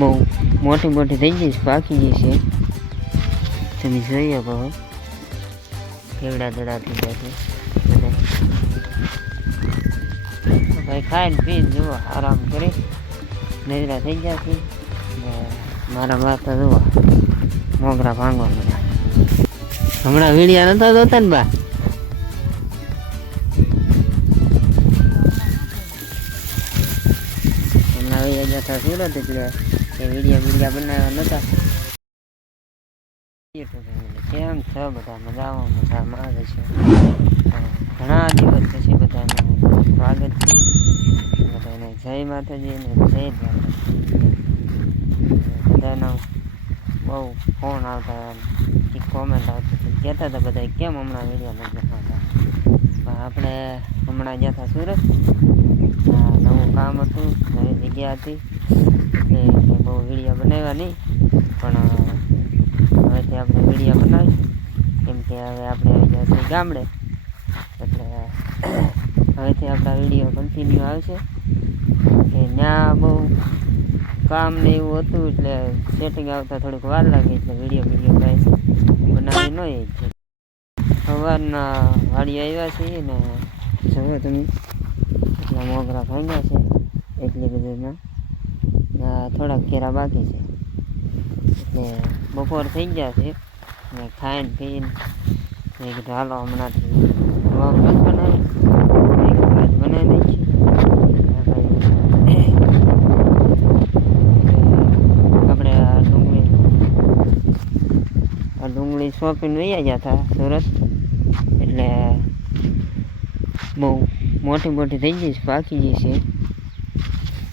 બહુ મોટી મોટી થઈ ગઈ છે, પાકી ગઈ છે. તમે જોઈએ કહો કેવડા દડા થઈ ગયા છે બધા. ભાઈ ખાઈને પીને જુઓ આરામ કરી નજરા થઈ ગયા છે. મારા વાત જુઓ મોગરા ભાંગવા બધા. હમણાં વીડિયા નતા જોતા ને બા? હમણાં વૈયા જતા સુરત એટલે એ વિડીયા બનાવ્યા નતા. કેમ છો બધા? મજામાં મજામાં આવે છે. ઘણા દિવસ પછી બધાનું સ્વાગત છે. બધાને જય માતાજી અને જય દ્વારકા. બધાનો બહુ ફોન આવતા, કોમેન્ટ આવતી, કહેતા હતા બધા કેમ હમણાં વિડીયો નથી બનાવતા. આપણે હમણાં ગયા હતા સુરત, નવું કામ હતું, નવી જગ્યા હતી એટલે બહુ વિડીયો બનાવ્યા નહીં. પણ હવેથી આપણે વિડીયો બનાવીશું કેમ કે હવે આપણે આવી ગયા છીએ ગામડે, એટલે હવેથી આપણા વિડીયો કન્ટિન્યુ આવશે. કે ત્યાં બહુ કામ ને એવું હતું એટલે સેટિંગ આવતા થોડીક વાર લાગે, એટલે વિડીયો કાંઈ બનાવી ન જ. સવારના વાડી આવ્યા છીએ ને જુઓ તમે એટલા મોગરા ભાંગ્યા છે, એટલી બધીના થોડાક કેરા બાકી છે. એટલે બપોર થઈ ગયા છે ને ખાઈને પીને મેં કીધું હાલો હમણાંથી વ્લોગ નથી બનાવી, મેં કીધું આજ બનાવી નાખીએ. આપણે આ ડુંગળી શોપીને વૈયા ગયા હતા સુરત, એટલે બહુ મોટી મોટી થઈ ગઈ છે, પાકી ગઈ છે.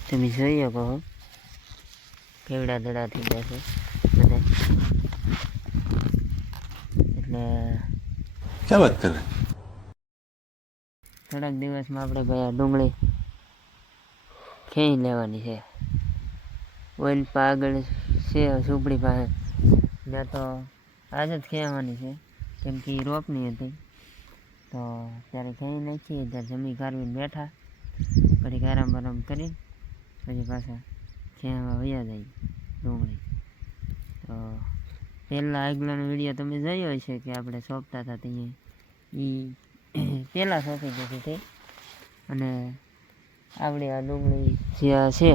તમે જોઈએ કહો કેવડા દડા થઈ ગયા છે બધા. એટલે क्या बात कर रहे हैं? થોડાક દિવસમાં આપણે ભાઈ ડુંગળી ખેંચી લેવાની છે. ઓઇલ આગળ છે ઝૂંપડી પાસે, ત્યાં તો આજ જ ખેંચવાની છે કેમ કે એ રોપની હતી. તો ત્યારે ખેંચી નાખીએ, ત્યારે જમી કાઢવીને બેઠા, પછી આરામ કરી પછી પાછા ખેંચવા વયા જાય ડુંગળી. તો પહેલાં આગલાનો વિડીયો તમે જોયો હશે કે આપણે સોંપતા હતા ત્યાં, એ પહેલાં સોંપી દીધી હતી. અને આપણે આ ડુંગળી જે છે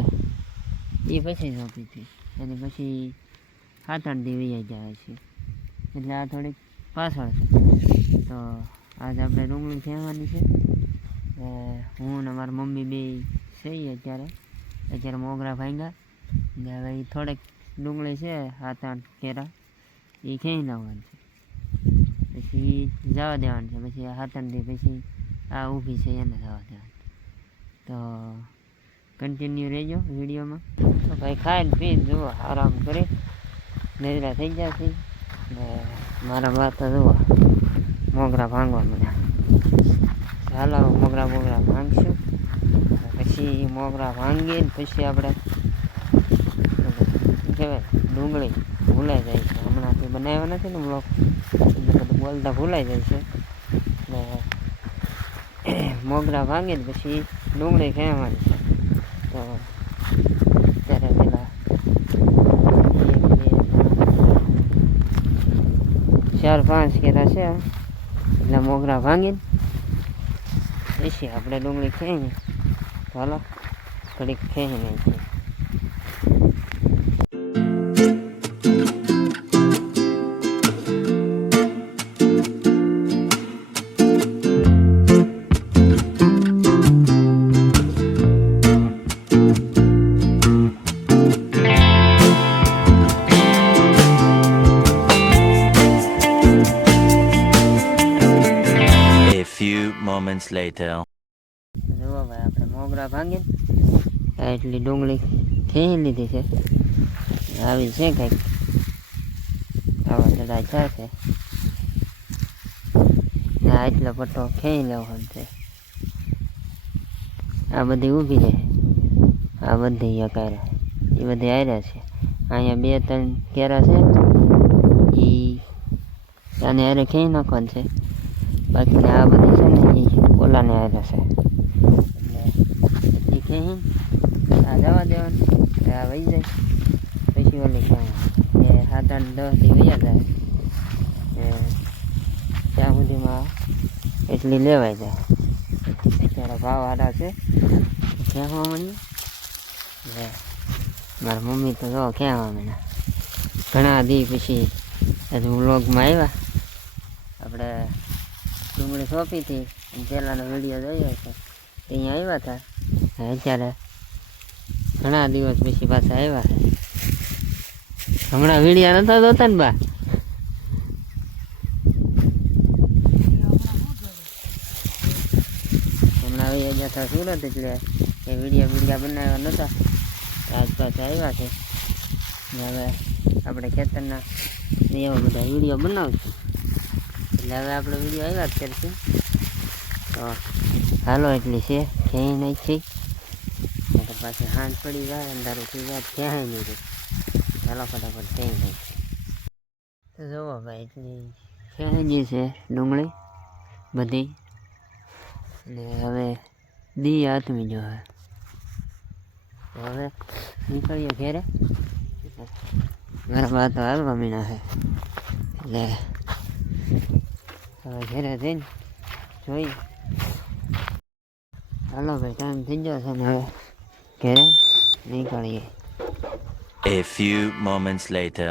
એ પછી સોંપી હતી, અને પછી 7-8 દી વૈયા જાય છે, એટલે આ થોડીક પાછળ છે. તો આજે આપણે ડુંગળી ખેંચવાની છે. હું ને મારી મમ્મી બે છીએ અત્યારે મોગરા ભાંગ્યા ને હવે એ થોડીક ડુંગળી છે 7-8 કેરા એ ખેંચી નાખવાની છે, પછી જવા દેવાની છે. પછી 7-8 દી પછી આ ઊભી છે એને જવા દેવાની. તો કન્ટિન્યુ રહેજો વિડીયોમાં. તો ભાઈ ખાઈને પીને જુઓ આરામ કરી નજરા થઈ ગયા છે ને મારા વાત જુઓ મોગરા ભાંગવા મળ્યા. હાલો મોગરા ભાંગશું, પછી મોગરા ભાંગીને પછી આપણે કહેવાય ડુંગળી ભૂલાઈ જાય છે. હમણાંથી બનાવ્યો નથી ને બ્લોગ, એટલે બધું બોલતા ભૂલાઈ જાય છે. એટલે મોગરા ભાંગીને પછી ડુંગળી ખેંચવાની છે. તો ત્યારે પેલા 4-5 કેરા છે, એટલે મોગરા ભાંગીને પછી આપણે ડુંગળી ખેંચીએ. તો હાલો ઘડીક ખેંચી નાખીએ. Moments later. જુઓ ભાઈ આપણે મોગરા ભાંગીને એટલી ડુંગળી ખેંચી લીધી છે. આવી છે કંઈક આવા દડા છે ને એટલો પટ્ટો ખેંચી લેવો છે. આ બધી ઊભી રહે, આ બધી યકારા એ બધી આવ્યા છે. અહીંયા 2-3 કેરા છે એ આને હારે ખેંચી નાખવાનું છે. બાકી આ બધી છે ને એ ઓલાને આવ્યા છે, એટલે એ ખેંચીને આ જવા દેવાનું, આ વહી જાય. પછી ઓલી ક્યાં એ 7, 8, 10 દી વયા જાય ત્યાં સુધીમાં એટલી લેવાઈ જાય. અત્યારે ભાવ આડા છે ખેંચવા માંડી. મારા મમ્મી તો જો ખેંચવા માંડ્યા ઘણા દી પછી. હજુ વ્લોગમાં આવ્યા આપણે ડુંગળી સોંપી હતી પહેલાંનો વિડીયો જોયો હતો અહીંયા આવ્યા હતા. અત્યારે ઘણા દિવસ પછી પાછા આવ્યા છે. હમણાં વિડીયો નતા જોતા ને બા? હમણાં આવી જતા સુરત એટલે એ વિડીયો બનાવ્યા નહોતા. આજ પાછા આવ્યા છે ને હવે આપણે ખેતરના એવા બધા વિડીયો બનાવશું એટલે હવે આપણે વિડીયો આવ્યા જ કરશું. તો હાલો એટલી છે ક્યાંય નહીં છે નકર પાછી હાંજ પડી જાય અંધારું થઈ જાય ક્યાંય નહીં રહે. ચાલો ફટાફટ ક્યાંય નહીં. તો જુઓ ભાઈ એટલી ખેંચી છે ડુંગળી બધી ને હવે દી આથમી જો હવે નીકળીએ ઘેરે. મારા બા તો હાલવા મીણા છે એટલે હવે ઘેરે જઈને જોઈ. હાલો ભાઈ ટાઈમ થઈ ગયો છે ને હવે ઘેરે નીકળીએ. A few moments later.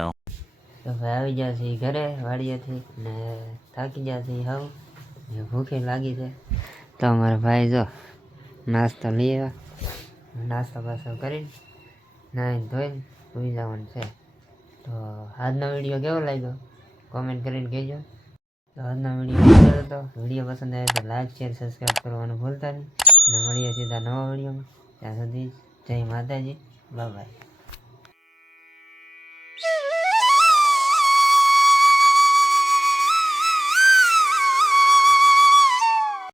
તો ભાઈ આવી ગયા છે ઘરે વાડીએથી ને થાકી ગયા છે હાવ ને ભૂખે લાગી છે. તો અમારા ભાઈ જો નાસ્તો લઈ આવ્યા. નાસ્તો પાસ્તો કરીને નાહીને ધોઈને સુઈ જવાનું છે. તો આજનો વિડીયો કેવો લાગ્યો કોમેન્ટ કરીને કહેજો. તો આજનો વિડીયો પસંદ હતો વિડીયો પસંદ આવે તો લાઈક શેર સબસ્ક્રાઈબ કરવાનું ભૂલતા નહીં. અને મળીએ સીધા નવા વિડીયોમાં. ત્યાં સુધી જય માતાજી બાય બાય.